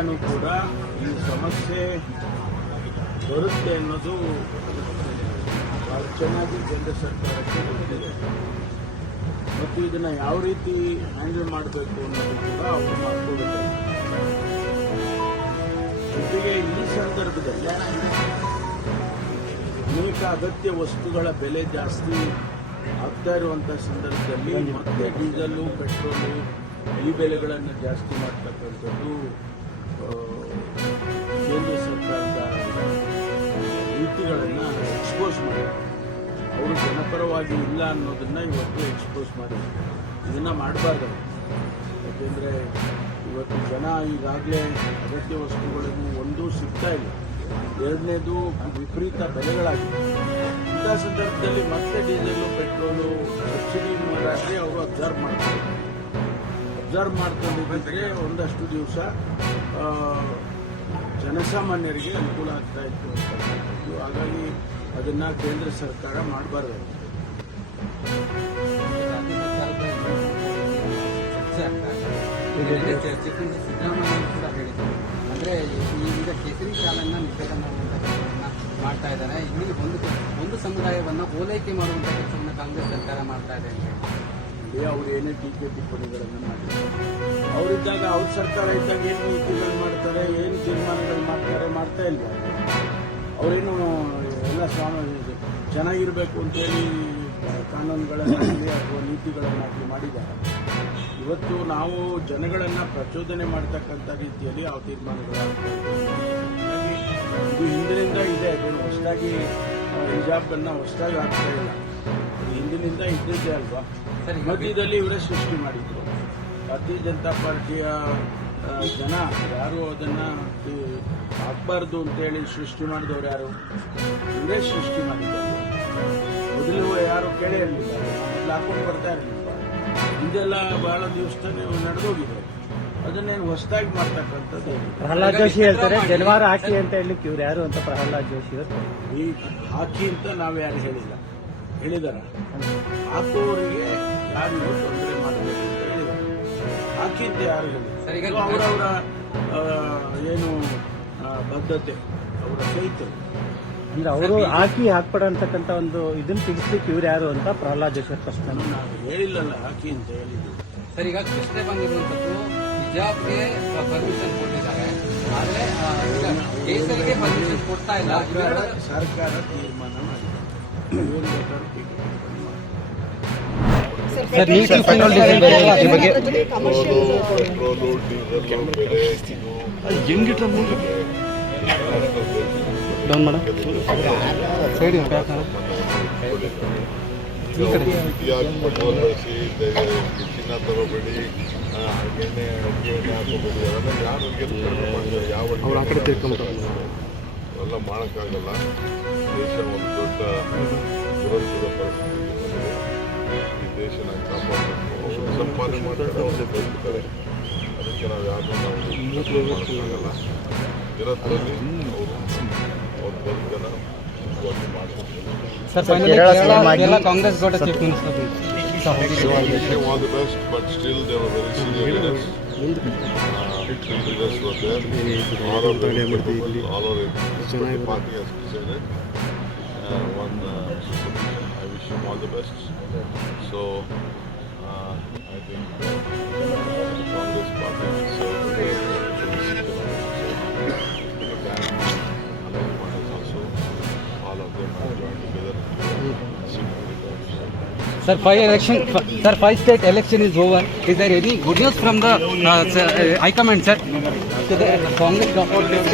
ಇಂದನೂ ಕೂಡ ಈ ಸಮಸ್ಯೆ ಬರುತ್ತೆ ಅನ್ನೋದು ಬಹಳ ಚೆನ್ನಾಗಿ ಕೇಂದ್ರ ಸರ್ಕಾರಕ್ಕೆ ಗೊತ್ತಿದೆ ಮತ್ತು ಇದನ್ನು ಯಾವ ರೀತಿ ಹ್ಯಾಂಡಲ್ ಮಾಡಬೇಕು ಅನ್ನೋದು ಕೂಡ ಅವರು ಮಾಡ್ಕೊಳ್ಬೇಕು. ಜೊತೆಗೆ ಈ ಸಂದರ್ಭದಲ್ಲಿ ಅನೇಕ ಅಗತ್ಯ ವಸ್ತುಗಳ ಬೆಲೆ ಜಾಸ್ತಿ ಆಗ್ತಾ ಇರುವಂಥ ಸಂದರ್ಭದಲ್ಲಿ ಮತ್ತೆ ಡೀಸೆಲ್ಲು ಪೆಟ್ರೋಲು ಈ ಬೆಲೆಗಳನ್ನು ಜಾಸ್ತಿ ಮಾಡ್ತಕ್ಕಂಥದ್ದು ಕೇಂದ್ರ ಸರ್ಕಾರದ ನೀತಿಗಳನ್ನು ಎಕ್ಸ್ಪೋಸ್ ಮಾಡಿ ಅವರು ಜನಪರವಾಗಿ ಇಲ್ಲ ಅನ್ನೋದನ್ನು ಇವತ್ತು ಎಕ್ಸ್ಪೋಸ್ ಮಾಡಿ ಇದನ್ನು ಮಾಡಬಾರ್ದು. ಯಾಕೆಂದರೆ ಇವತ್ತು ಜನ ಈಗಾಗಲೇ ಅಗತ್ಯ ವಸ್ತುಗಳನ್ನು ಒಂದೂ ಸಿಗ್ತಾ ಇಲ್ಲ, ಎರಡನೇದು ವಿಪರೀತ ಬೆಲೆಗಳಾಗಿದೆ. ಇಂಥ ಸಂದರ್ಭದಲ್ಲಿ ಮತ್ತೆ ಡೀಸೆಲು ಪೆಟ್ರೋಲು ಸಬ್ಸಿಡಿ ಮಾಡಾದರೆ ಅವರು ಅಬ್ಸರ್ವ್ ಮಾಡ್ಕೊಂಡಿದ್ದರೆ ಒಂದಷ್ಟು ದಿವಸ ಜನಸಾಮಾನ್ಯರಿಗೆ ಅನುಕೂಲ ಆಗ್ತಾ ಇತ್ತು ಅಂತಕ್ಕಂಥದ್ದು. ಹಾಗಾಗಿ ಅದನ್ನು ಕೇಂದ್ರ ಸರ್ಕಾರ ಮಾಡಬಾರ್ದು. ಸಿದ್ದರಾಮಯ್ಯ ಕೂಡ ಹೇಳಿದರು, ಅಂದರೆ ಈಗ ಕೇಸರಿ ಶಾಲನ್ನ ನಿಷೇಧ ಮಾಡ್ತಾ ಇದ್ದಾರೆ. ಇಲ್ಲಿ ಒಂದು ಸಮುದಾಯವನ್ನು ಓಲೈಕೆ ಮಾಡುವಂಥ ಕೆಲಸವನ್ನು ಕಾಂಗ್ರೆಸ್ ಸರ್ಕಾರ ಮಾಡ್ತಾ ಇದೆ ಅಂತ ಹೇಳಿ ಅವ್ರು ಏನೇ ಟೀಕೆ ಟಿಪ್ಪಣಿಗಳನ್ನು ಮಾಡಿದ್ದಾರೆ. ಅವರಿದ್ದಾಗ ಅವ್ರ ಸರ್ಕಾರ ಇದ್ದಾಗ ಏನು ನೀತಿಗಳು ಮಾಡ್ತಾರೆ, ಏನು ತೀರ್ಮಾನಗಳು ಮಾಡ್ತಾ ಇಲ್ವ? ಅವರೇನು ಎಲ್ಲ ಚೆನ್ನಾಗಿರಬೇಕು ಅಂತೇಳಿ ಕಾನೂನುಗಳನ್ನಾಗಲಿ ಅಥವಾ ನೀತಿಗಳನ್ನಾಗಲಿ ಮಾಡಿದ್ದಾರೆ. ಇವತ್ತು ನಾವು ಜನಗಳನ್ನು ಪ್ರಚೋದನೆ ಮಾಡ್ತಕ್ಕಂಥ ರೀತಿಯಲ್ಲಿ ಆ ತೀರ್ಮಾನಗಳಾಗ್ತದೆ. ಹಾಗಾಗಿ ಇದು ಹಿಂದಿನಿಂದ ಇದೆ, ಅದನ್ನು ಹೊಸದಾಗಿ ಹಿಜಾಬ್ಗಳನ್ನ ಹೊಸದಾಗಿ ಆಗ್ತಾ ಇಲ್ಲ, ಅದು ಹಿಂದಿನಿಂದ ಇದ್ದಿದ್ದೇ ಅಲ್ವಾ. ಮಧ್ಯದಲ್ಲಿ ಇವರೇ ಸೃಷ್ಟಿ ಮಾಡಿದ್ರು. ಭಾರತೀಯ ಜನತಾ ಪಾರ್ಟಿಯ ಜನ ಯಾರು ಅದನ್ನು ಹಾಕಬಾರ್ದು ಅಂತೇಳಿ ಸೃಷ್ಟಿ ಮಾಡಿದವರು ಯಾರು? ಇವರೇ ಸೃಷ್ಟಿ ಮಾಡಿದ್ದಾರೆ. ಮೊದಲು ಯಾರು ಕೇಳೇ ಇರಲಿಲ್ಲ, ಮೊದಲು ಹಾಕೊಂಡು ಬರ್ತಾ ಇರಲಿಲ್ಲ. ಇದೆಲ್ಲ ಬಹಳ ದಿವಸನೇ ನಡೆದೋಗಿದೆ. ಅದನ್ನೇನು ಹೊಸದಾಗಿ ಮಾಡ್ತಕ್ಕಂಥದ್ದು. ಪ್ರಹ್ಲಾದ್ ಜೋಶಿ ಹೇಳ್ತಾರೆ ಜನವಾರ ಹಾಕಿ ಅಂತ ಹೇಳಲಿಕ್ಕೆ ಇವ್ರು ಯಾರು ಅಂತ ಪ್ರಹ್ಲಾದ್ ಜೋಶಿ ಈ ಹಾಕಿ ಅಂತ ನಾವು ಯಾರು ಹೇಳಿದಾರ? ಹಾಕುವವರಿಗೆ ಯಾರಿಗೂ ತೊಂದರೆ ಮಾಡಬೇಕು ಅಂತ ಹೇಳಿದ್ದಾರೆ. ಹಾಕಿ ಅಂತ ಯಾರು ಹೇಳಿದ್ರು? ಅವರವರ ಏನು ಬದ್ಧತೆ, ಅವರ ಸಹಿತರು. ಅಂದ್ರೆ ಅವರು ಹಾಕ್ಬೇಡ ಅಂತಕ್ಕಂಥ ಒಂದು ಇದನ್ನು ತಿಳಿಸ್ಲಿಕ್ಕೆ ಇವ್ರು ಯಾರು ಅಂತ ಪ್ರಹ್ಲಾದ್ ಜೋಶಿ ಪ್ರಶ್ನೆ. ನಾವು ಹೇಳಿಲ್ಲಲ್ಲ ಹಾಕಿ ಅಂತ ಹೇಳಿದ್ರು. ಸರ್, ಈಗ ಪ್ರಶ್ನೆ ಬಂದಿರುವಂಥದ್ದು ಹಿಜಾಬ್ಗೆ ಪರ್ಮಿಷನ್ ಕೊಟ್ಟಿದ್ದಾರೆ, ಆದರೆ ಕೇಸರಿಗೆ ಪರ್ಮಿಷನ್ ಕೊಡ್ತಾ ಇಲ್ಲ. ಸರ್ಕಾರ ತೀರ್ಮಾನ ಮಾಡಿದೆ. ಚಿನ್ನ ತಗೋಬೇಡಿ, ಎಣ್ಣೆ ಹಾಕೋಬೇಡಿ, ಅವೆಲ್ಲ ಯಾರು ಯಾವ ಅವೆಲ್ಲ ಮಾಡೋಕ್ಕಾಗಲ್ಲ. ದೇಶ ಒಂದು ದೊಡ್ಡ ದುರಂತದ ಪರಿಸ್ಥಿತಿ. ಈ ದೇಶನ ಕಾಪಾಡಬೇಕು. ಅವರು ಸಂಪಾದನೆ ಮಾಡ್ತಾರೆ, ಅವರು ಬದುಕ್ತಾರೆ. ಅದಕ್ಕೆ ನಾವು ಯಾರನ್ನೂ ಮಾಡೋಕ್ಕಾಗಲ್ಲ. ಇರೋದ್ರಲ್ಲಿ ಅವರು ಅವ್ರ ಬದುಕನ್ನು Congress all the best, but still they were very senior leaders. Three leaders were there. All of them capable, all of it. The party has decided. I wish him all the best. So, I think Congress party is all of them have joined together. Sir, 5 state election is over. Is there any good news from the High Command, sir? To the Congress government?